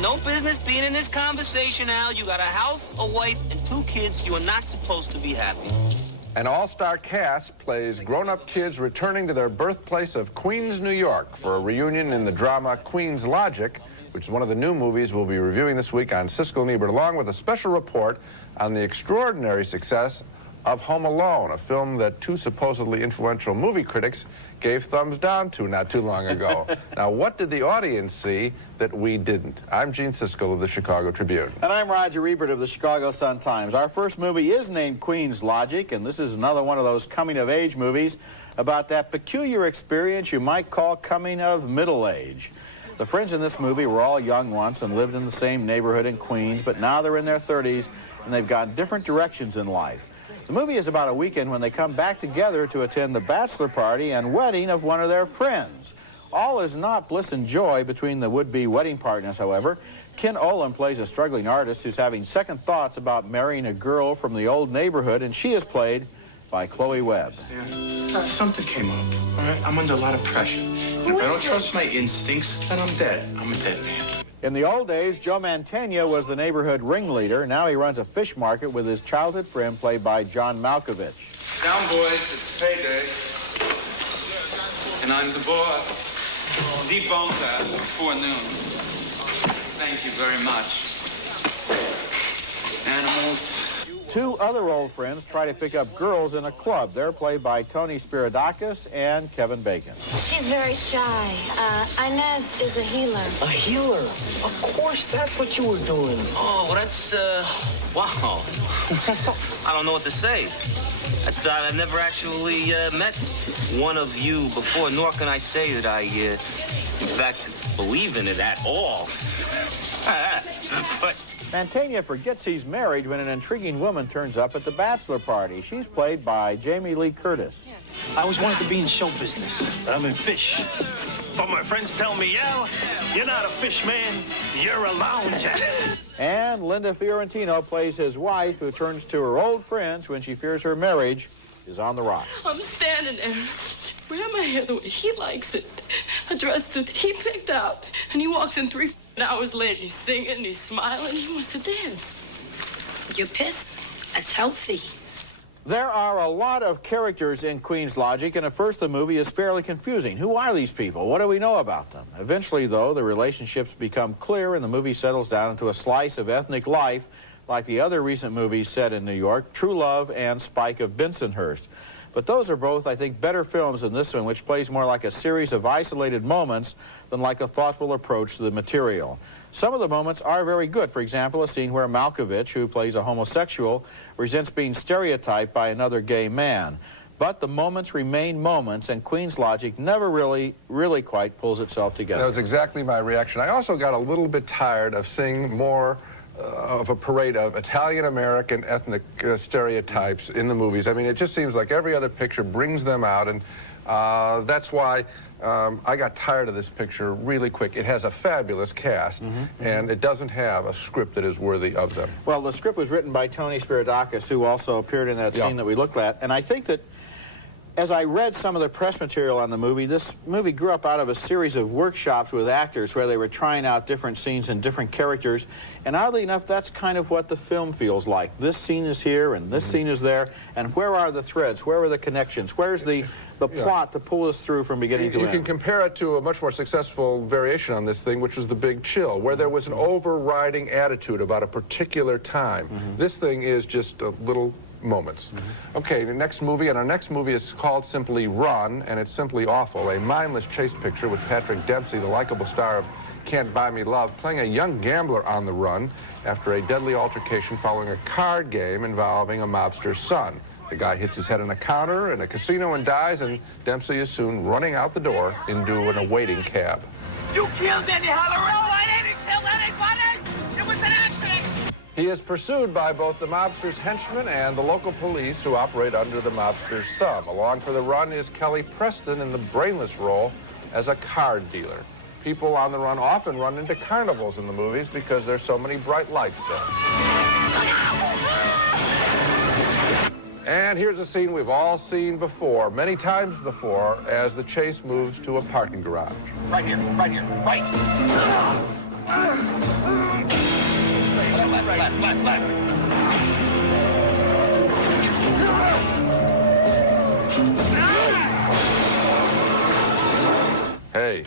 No business being in this conversation, Al. You got a house, a wife, and 2 kids. You are not supposed to be happy. An all-star cast plays grown-up kids returning to their birthplace of Queens, New York for a reunion in the drama Queen's Logic, which is one of the new movies we'll be reviewing this week on Siskel and Ebert, along with a special report on the extraordinary success of Home Alone, a film that 2 supposedly influential movie critics gave thumbs down to not too long ago. Now, what did the audience see that we didn't? I'm Gene Siskel of the Chicago Tribune. And I'm Roger Ebert of the Chicago Sun-Times. Our first movie is named Queen's Logic, and this is another one of those coming-of-age movies about that peculiar experience you might call coming of middle age. The friends in this movie were all young once and lived in the same neighborhood in Queens, but now they're in their 30s and they've gone different directions in life. The movie is about a weekend when they come back together to attend the bachelor party and wedding of one of their friends. All is not bliss and joy between the would-be wedding partners, however. Ken Olin plays a struggling artist who's having second thoughts about marrying a girl from the old neighborhood, and she is played by Chloe Webb. Yeah. Something came up, all right? I'm under a lot of pressure. And if I don't trust my instincts, then I'm dead. I'm a dead man. In the old days, Joe Mantegna was the neighborhood ringleader. Now he runs a fish market with his childhood friend played by John Malkovich. Down, boys, it's payday. And I'm the boss. Debone that before noon. Thank you very much. Animals. 2 other old friends try to pick up girls in a club. They're played by Tony Spiridakis and Kevin Bacon. She's very shy. Inez is a healer. A healer? Of course, that's what you were doing. Oh, well, that's, wow. I don't know what to say. That's, I've never actually met one of you before, nor can I say that I, in fact, believe in it at all. But Mantegna forgets he's married when an intriguing woman turns up at the bachelor party. She's played by Jamie Lee Curtis. I always wanted to be in show business, but I'm in fish. But my friends tell me, Al, you're not a fish man, you're a lounger. And Linda Fiorentino plays his wife, who turns to her old friends when she fears her marriage is on the rocks. I'm standing there, wearing my hair the way he likes it, a dress that he picked out, and he walks in 3 hours later, he's singing, he's smiling, he wants to dance. You're pissed? That's healthy. There are a lot of characters in Queen's Logic, and at first the movie is fairly confusing. Who are these people? What do we know about them? Eventually, though, the relationships become clear, and the movie settles down into a slice of ethnic life like the other recent movies set in New York, True Love and Spike of Bensonhurst. But those are both, I think, better films than this one, which plays more like a series of isolated moments than like a thoughtful approach to the material. Some of the moments are very good. For example, a scene where Malkovich, who plays a homosexual, resents being stereotyped by another gay man. But the moments remain moments, and Queen's Logic never really quite pulls itself together. That was exactly my reaction. I also got a little bit tired of seeing more of a parade of Italian-American ethnic stereotypes in the movies. I mean, it just seems like every other picture brings them out, and that's why I got tired of this picture really quick. It has a fabulous cast, and it doesn't have a script that is worthy of them. Well, the script was written by Tony Spiridakis, who also appeared in that scene that we looked at, and I think that as I read some of the press material on the movie, this movie grew up out of a series of workshops with actors where they were trying out different scenes and different characters, and oddly enough, that's kind of what the film feels like. This scene is here, and this scene is there, and where are the threads? Where are the connections? Where's the plot to pull us through from beginning to end? You can compare it to a much more successful variation on this thing, which was The Big Chill, where there was an overriding attitude about a particular time. This thing is just a little moments. Okay, the next movie, and our next movie is called simply Run, and it's simply awful. A mindless chase picture with Patrick Dempsey, the likable star of Can't Buy Me Love, playing a young gambler on the run after a deadly altercation following a card game involving a mobster's son. The guy hits his head on a counter in a casino and dies, and Dempsey is soon running out the door into an awaiting cab. You killed Eddie Hallarell! I didn't kill anybody! It was an accident! He is pursued by both the mobster's henchmen and the local police who operate under the mobster's thumb. Along for the run is Kelly Preston in the brainless role as a card dealer. People on the run often run into carnivals in the movies because there's so many bright lights there. And here's a scene we've all seen before, many times before, as the chase moves to a parking garage. Right here, right. Left. Hey,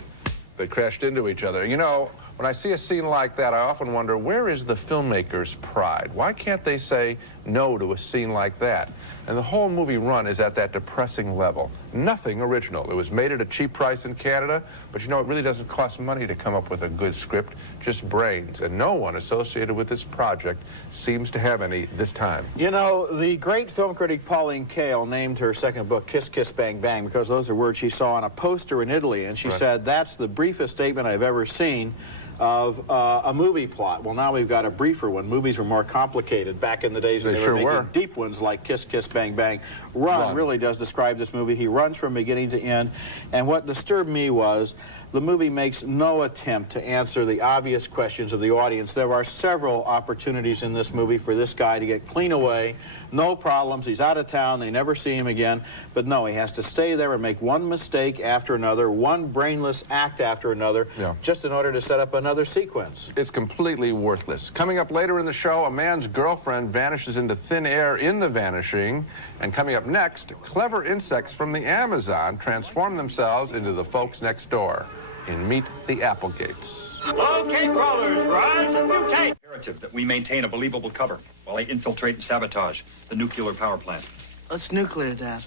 they crashed into each other. You know, when I see a scene like that, I often wonder, where is the filmmaker's pride? Why can't they say no to a scene like that? And the whole movie run is at that depressing level. Nothing original. It was made at a cheap price in Canada, but you know, it really doesn't cost money to come up with a good script, just brains. And no one associated with this project seems to have any this time. You know, the great film critic Pauline Kael named her second book Kiss, Kiss, Bang, Bang because those are words she saw on a poster in Italy, and she said, that's the briefest statement I've ever seen of a movie plot. Well, now we've got a briefer one. Movies were more complicated back in the days when they were making deep ones like Kiss, Kiss, Bang, Bang. Run really does describe this movie. He runs from beginning to end, and what disturbed me was the movie makes no attempt to answer the obvious questions of the audience. There are several opportunities in this movie for this guy to get clean away, no problems, he's out of town, they never see him again, but no, he has to stay there and make one mistake after another, one brainless act after another, just in order to set up another sequence. It's completely worthless. Coming up later in the show, a man's girlfriend vanishes into thin air in The Vanishing, and coming up next, clever insects from the Amazon transform themselves into the folks next door in Meet the Applegates. Okay, crawlers, rise and mutate. Imperative that we maintain a believable cover while they infiltrate and sabotage the nuclear power plant. What's nuclear, Dad?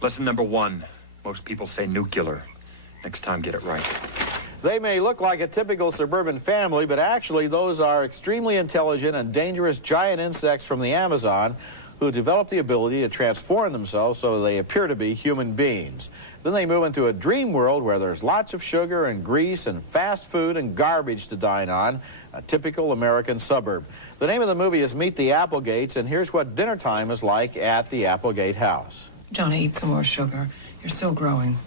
Lesson number 1. Most people say nuclear. Next time, get it right. They may look like a typical suburban family, but actually those are extremely intelligent and dangerous giant insects from the Amazon who develop the ability to transform themselves so they appear to be human beings. Then they move into a dream world where there's lots of sugar and grease and fast food and garbage to dine on, a typical American suburb. The name of the movie is Meet the Applegates, and here's what dinner time is like at the Applegate house. Johnny, eat some more sugar. You're still growing.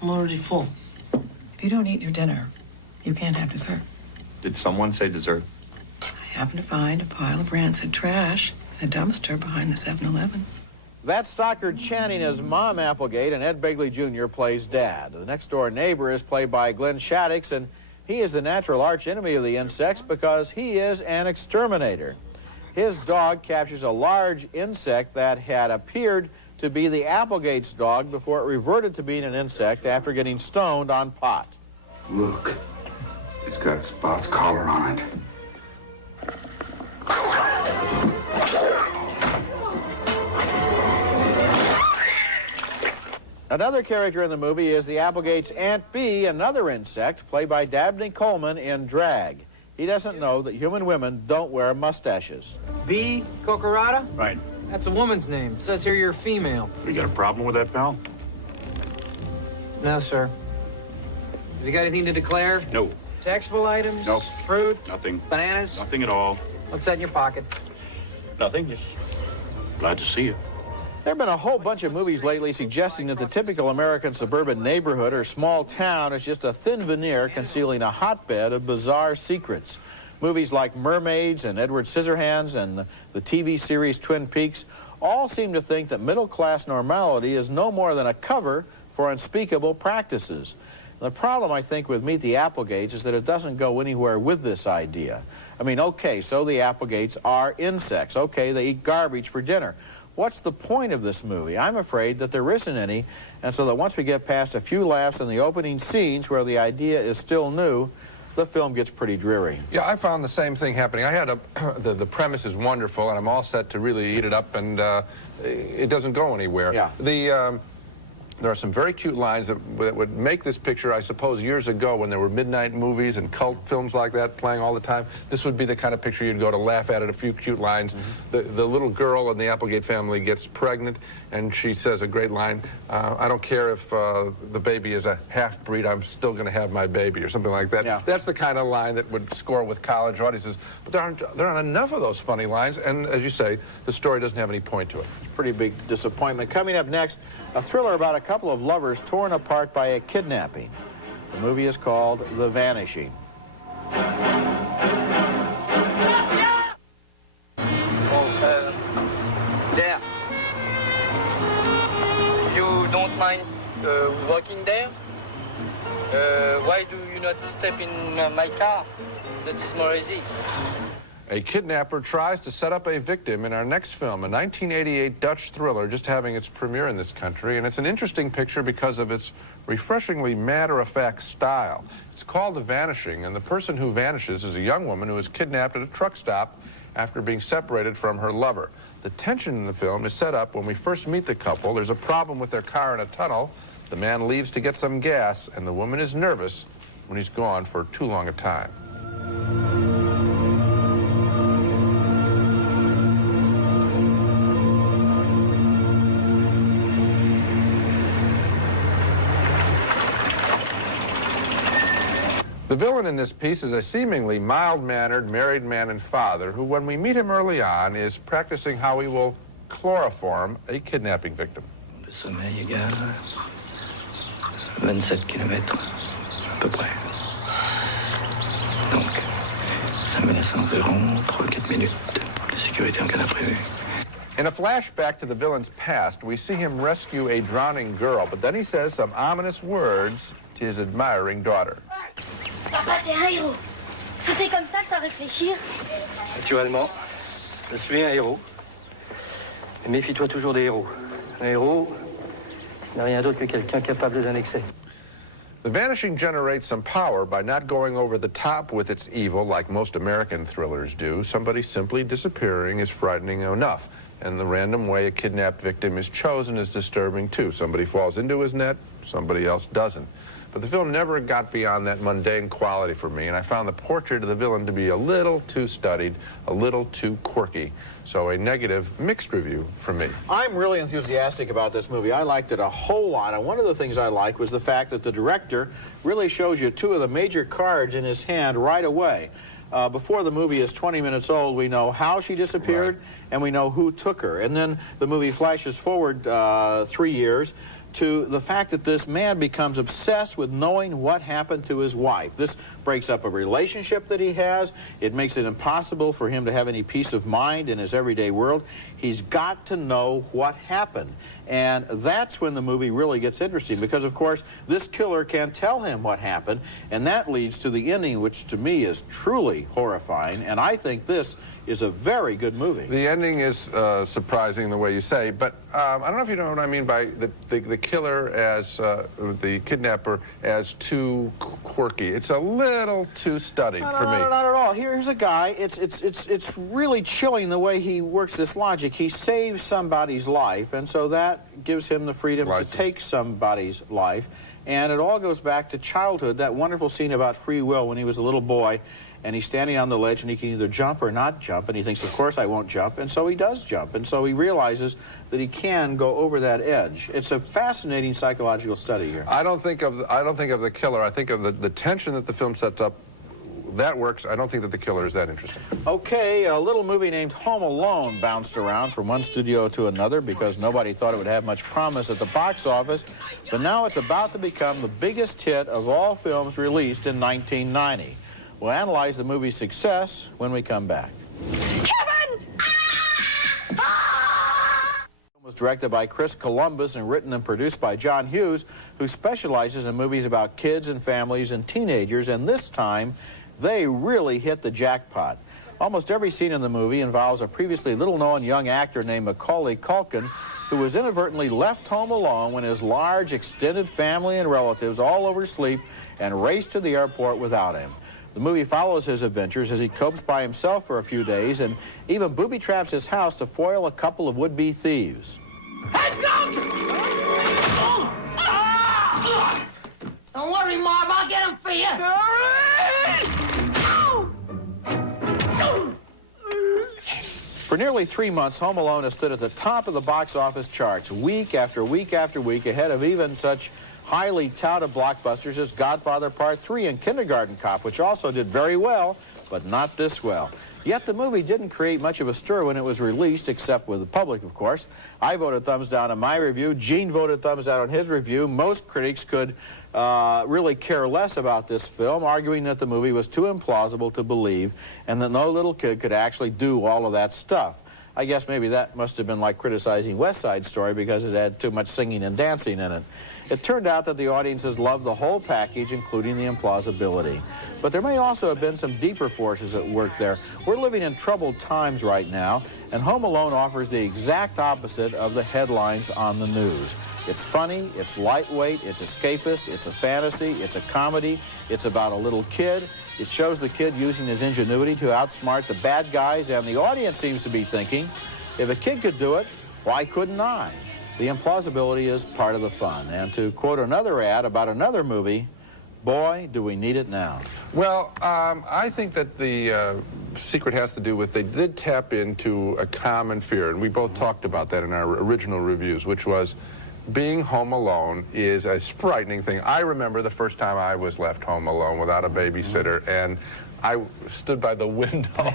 I'm already full. If you don't eat your dinner, you can't have dessert. Did someone say dessert? I happened to find a pile of rancid trash in a dumpster behind the 7-Eleven. That's Stockard Channing as Mom Applegate, and Ed Begley Jr. plays Dad. The next-door neighbor is played by Glenn Shaddix, and he is the natural arch-enemy of the insects because he is an exterminator. His dog captures a large insect that had appeared to be the Applegate's dog before it reverted to being an insect after getting stoned on pot. Look, it's got Spot's collar on it. Another character in the movie is the Applegate's Aunt Bee, another insect, played by Dabney Coleman in Drag. He doesn't know that human women don't wear mustaches. B. Cocorata? Right. That's a woman's name. It says here you're female. You got a problem with that, pal? No, sir. Have you got anything to declare? No. Taxable items? Nope. Fruit? Nothing. Bananas? Nothing at all. What's that in your pocket? Nothing. Just glad to see you. There have been a whole bunch of movies lately suggesting that the typical American suburban neighborhood or small town is just a thin veneer concealing a hotbed of bizarre secrets. Movies like Mermaids and Edward Scissorhands and the TV series Twin Peaks all seem to think that middle-class normality is no more than a cover for unspeakable practices. The problem, I think, with Meet the Applegates is that it doesn't go anywhere with this idea. I mean, okay, so the Applegates are insects. Okay, they eat garbage for dinner. What's the point of this movie? I'm afraid that there isn't any, and so that once we get past a few laughs in the opening scenes where the idea is still new, the film gets pretty dreary. Yeah, I found the same thing happening. I had the premise is wonderful, and I'm all set to really eat it up, and it doesn't go anywhere. Yeah. There are some very cute lines that would make this picture, I suppose, years ago when there were midnight movies and cult films like that playing all the time. This would be the kind of picture you'd go to laugh at a few cute lines. The little girl in the Applegate family gets pregnant, and she says a great line, I don't care if the baby is a half-breed, I'm still going to have my baby, or something like that. Yeah. That's the kind of line that would score with college audiences. But there aren't enough of those funny lines, and as you say, the story doesn't have any point to it. It's a pretty big disappointment. Coming up next, a thriller about a couple of lovers torn apart by a kidnapping. The movie is called The Vanishing. There. You don't mind walking there? Why do you not step in my car? That is more easy. A kidnapper tries to set up a victim in our next film, a 1988 Dutch thriller just having its premiere in this country, and it's an interesting picture because of its refreshingly matter-of-fact style. It's called The Vanishing, and the person who vanishes is a young woman who is kidnapped at a truck stop after being separated from her lover. The tension in the film is set up when we first meet the couple. There's a problem with their car in a tunnel. The man leaves to get some gas, and the woman is nervous when he's gone for too long a time. The villain in this piece is a seemingly mild-mannered married man and father who, when we meet him early on, is practicing how he will chloroform a kidnapping victim. Le sommeil égale 27 kilomètres, à peu près. Donc, ça me laisse environ 3-4 minutes de sécurité en cas d'imprévu. In a flashback to the villain's past, we see him rescue a drowning girl, but then he says some ominous words to his admiring daughter. Papa, t'es un héros. C'était comme ça sans réfléchir. Naturellement, je suis un héros. Mais méfie-toi toujours des héros. Un héros, ce n'est rien d'autre que quelqu'un capable d'un excès. The Vanishing generates some power by not going over the top with its evil like most American thrillers do. Somebody simply disappearing is frightening enough. And the random way a kidnapped victim is chosen is disturbing too. Somebody falls into his net, somebody else doesn't. But the film never got beyond that mundane quality for me, and I found the portrait of the villain to be a little too studied, a little too quirky. So a negative, mixed review from me. I'm really enthusiastic about this movie. I liked it a whole lot, and one of the things I liked was the fact that the director really shows you two of the major cards in his hand right away. Before the movie is 20 minutes old, we know how she disappeared, and we know who took her. And then the movie flashes forward 3 years to the fact that this man becomes obsessed with knowing what happened to his wife. This breaks up a relationship that he has. It makes it impossible for him to have any peace of mind in his everyday world. He's got to know what happened. And that's when the movie really gets interesting, because, of course, this killer can't tell him what happened, and that leads to the ending, which to me is truly horrifying, and I think this is a very good movie. The ending is surprising the way you say, but I don't know if you know what I mean by the killer as, the kidnapper as too quirky. It's a little too studied for me. No, not at all. Here's a guy, it's really chilling the way he works this logic. He saves somebody's life, and so that gives him the freedom to take somebody's life. And it all goes back to childhood, that wonderful scene about free will when he was a little boy, and he's standing on the ledge and he can either jump or not jump, and he thinks, of course I won't jump, and so he does jump, and so he realizes that he can go over that edge. It's a fascinating psychological study here. I don't think of the killer. I think of the tension that the film sets up. That works. I don't think that the killer is that interesting. Okay, a little movie named Home Alone bounced around from one studio to another because nobody thought it would have much promise at the box office, but now it's about to become the biggest hit of all films released in 1990. We'll analyze the movie's success when we come back. Kevin! The film was directed by Chris Columbus and written and produced by John Hughes, who specializes in movies about kids and families and teenagers, and this time they really hit the jackpot. Almost every scene in the movie involves a previously little-known young actor named Macaulay Culkin, who was inadvertently left home alone when his large extended family and relatives all oversleep and raced to the airport without him. The movie follows his adventures as he copes by himself for a few days and even booby-traps his house to foil a couple of would-be thieves. Heads up! Don't worry, Marv, I'll get him for you. For nearly 3 months, Home Alone has stood at the top of the box office charts, week after week after week, ahead of even such highly touted blockbusters as Godfather Part 3 and Kindergarten Cop, which also did very well, but not this well. Yet the movie didn't create much of a stir when it was released, except with the public, of course. I voted thumbs down on my review. Gene voted thumbs down on his review. Most critics could really care less about this film, arguing that the movie was too implausible to believe and that no little kid could actually do all of that stuff. I guess maybe that must have been like criticizing West Side Story because it had too much singing and dancing in it. It turned out that the audiences loved the whole package, including the implausibility. But there may also have been some deeper forces at work there. We're living in troubled times right now, and Home Alone offers the exact opposite of the headlines on the news. It's funny, it's lightweight, it's escapist, it's a fantasy, it's a comedy, it's about a little kid. It shows the kid using his ingenuity to outsmart the bad guys, and the audience seems to be thinking, if a kid could do it, why couldn't I? The implausibility is part of the fun. And to quote another ad about another movie, boy, do we need it now. Well, I think that the secret has to do with they did tap into a common fear, and we both talked about that in our original reviews, which was being home alone is a frightening thing. I remember the first time I was left home alone without a babysitter, and I stood by the window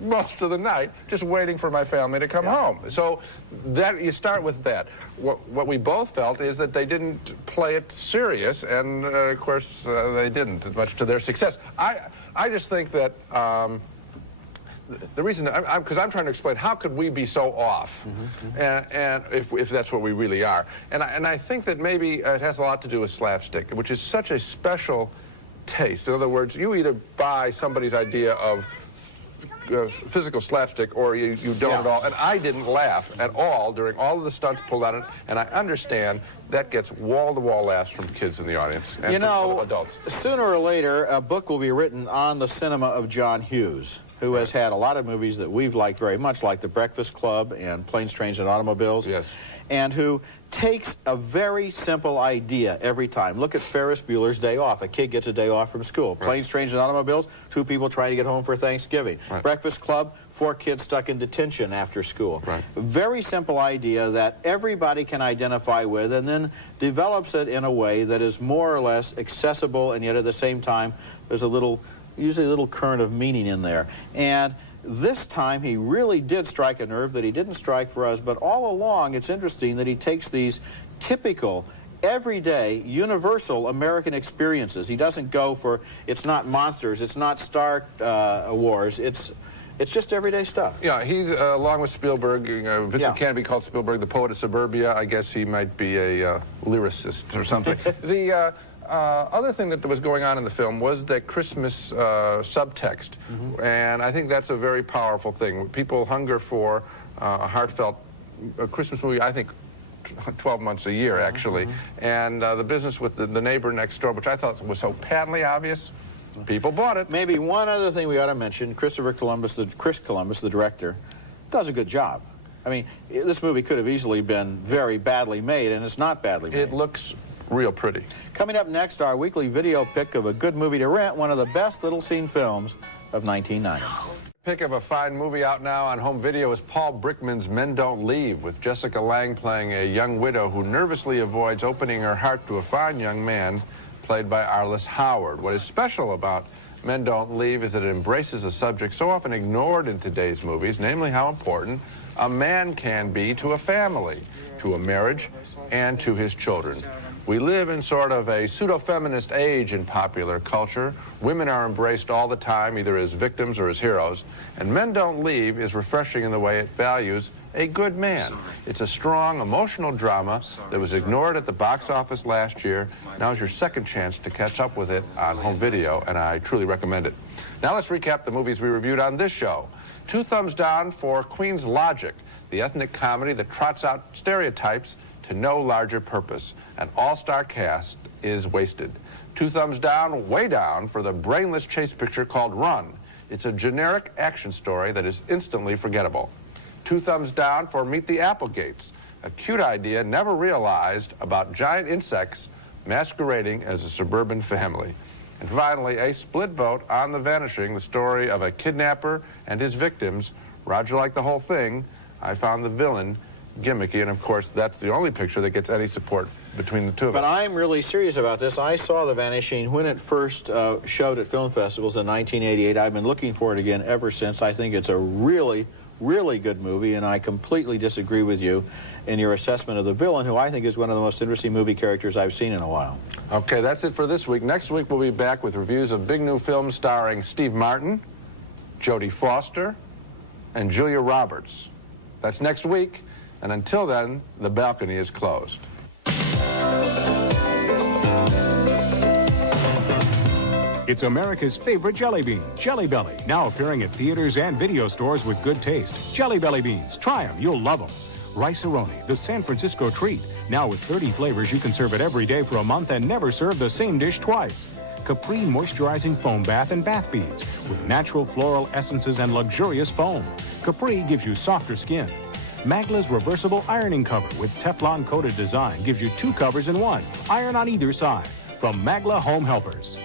most of the night just waiting for my family to come home. So that you start with that. What we both felt is that they didn't play it serious, and of course they didn't, much to their success. I just think that the reason, because I'm trying to explain how could we be so off, and if that's what we really are. And I think that maybe it has a lot to do with slapstick, which is such a special taste. In other words, you either buy somebody's idea of physical slapstick or you don't at all. And I didn't laugh at all during all of the stunts pulled out, and I understand that gets wall-to-wall laughs from kids in the audience and from adults. Sooner or later, a book will be written on the cinema of John Hughes, who has had a lot of movies that we've liked very much, like The Breakfast Club and Planes, Trains, and Automobiles. Yes. And who takes a very simple idea every time. Look at Ferris Bueller's Day Off. A kid gets a day off from school. Right. Planes, Trains, and Automobiles, 2 people trying to get home for Thanksgiving. Right. Breakfast Club, 4 kids stuck in detention after school. Right. Very simple idea that everybody can identify with, and then develops it in a way that is more or less accessible, and yet at the same time there's usually a little current of meaning in there. And this time he really did strike a nerve that he didn't strike for us, but all along it's interesting that he takes these typical, everyday, universal American experiences. He doesn't go for, it's not monsters, it's not Star Wars, it's just everyday stuff. Yeah, he's, along with Spielberg, Vincent can be called Spielberg, the poet of suburbia. I guess he might be a lyricist or something. The other thing that was going on in the film was that Christmas subtext, and I think that's a very powerful thing. People hunger for a heartfelt Christmas movie, I think 12 months a year, actually. And the business with the neighbor next door, which I thought was so patently obvious, people bought it. Maybe one other thing we ought to mention, Chris Columbus, the director, does a good job. I mean, this movie could have easily been very badly made, and it's not badly made. It looks real pretty. Coming up next, our weekly video pick of a good movie to rent, one of the best little-seen films of 1990. Pick of a fine movie out now on home video is Paul Brickman's Men Don't Leave, with Jessica Lange playing a young widow who nervously avoids opening her heart to a fine young man played by Arliss Howard. What is special about Men Don't Leave is that it embraces a subject so often ignored in today's movies, namely how important a man can be to a family, to a marriage, and to his children. We live in sort of a pseudo-feminist age in popular culture. Women are embraced all the time, either as victims or as heroes. And Men Don't Leave is refreshing in the way it values a good man. It's a strong, emotional drama that was ignored at the box office last year. Now's your second chance to catch up with it on home video, and I truly recommend it. Now let's recap the movies we reviewed on this show. 2 thumbs down for Queen's Logic, the ethnic comedy that trots out stereotypes to no larger purpose. An all-star cast is wasted. 2 thumbs down, way down, for the brainless chase picture called Run. It's a generic action story that is instantly forgettable. 2 thumbs down for Meet the Applegates, a cute idea never realized about giant insects masquerading as a suburban family. And finally, a split vote on The Vanishing, the story of a kidnapper and his victims. Roger liked the whole thing. I found the villain gimmicky, and of course, that's the only picture that gets any support between the two of us. But I'm really serious about this. I saw The Vanishing when it first showed at film festivals in 1988. I've been looking for it again ever since. I think it's a really, really good movie, and I completely disagree with you in your assessment of the villain, who I think is one of the most interesting movie characters I've seen in a while. Okay, that's it for this week. Next week, we'll be back with reviews of big new films starring Steve Martin, Jodie Foster, and Julia Roberts. That's next week, and until then, the balcony is closed. It's America's favorite jelly bean, Jelly Belly, now appearing at theaters and video stores with good taste. Jelly Belly beans, try them, you'll love them. Rice-A-Roni, the San Francisco treat, now with 30 flavors you can serve it every day for a month and never serve the same dish twice. Capri moisturizing foam bath and bath beads with natural floral essences and luxurious foam. Capri gives you softer skin. Magla's reversible ironing cover with Teflon coated design gives you 2 covers in one. Iron on either side from Magla Home Helpers.